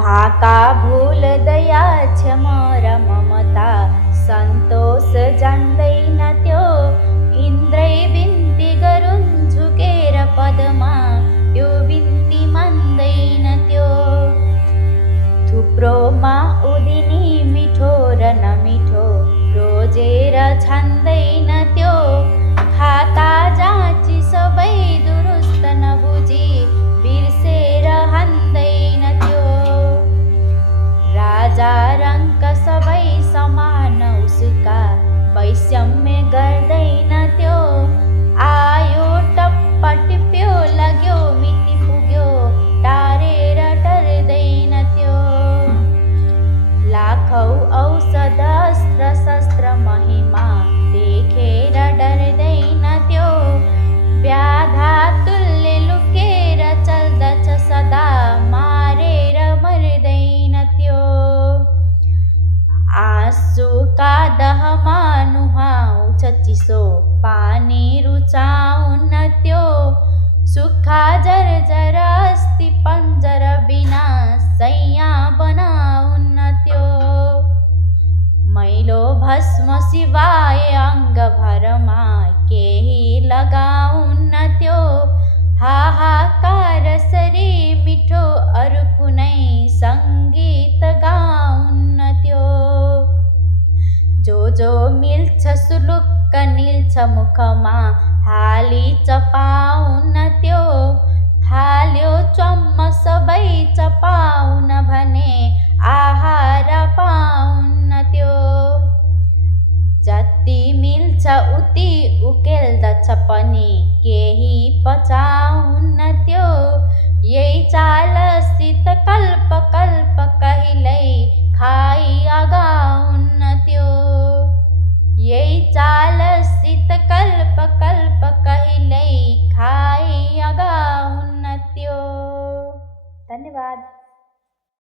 भाका भूल दया क्षमा र ममता सन्तोष जान्दैन त्यो इन्द्रै बिन्ती गरुन् झुकेर पदमा त्यो बिन्ती मान्दैन त्यो थुप्रोमा उदिनी मिठो र नमिठो रोजेर छान्दैन त्यो खाता जाँची सबै दुरुस्त नबुझी बिर्सेर हान्दैन त्यो राजा रङ्क सबै समान उसका वैषम्य गर्दैन त्यो आयो टप्पा टिप्यो लाग्यो मिति पुग्यो टारेर डर्दैन त्यो लाखौँ औषध अस्त्र शस्त्र महिमा देखेर डर्दैन त्यो व्याधा तुल्य लुकेर चल्दछ सदा मारेर मर्दैन त्यो आँसुका दहमा नुहाउँछ चिसो पानी रुचाउन्न त्यो सुक्खा जर्जर अस्ति पन्जर बिना सैया बनाउन्न त्यो मैलो भस्म शिवाय अङ्गभरमा केही लगाउन्न त्यो हाहाकार सरी मिठो अरू कुनै सङ्गीत गाउन्न त्यो जो मिल्छ सुलुक्क निल्छ मुखमा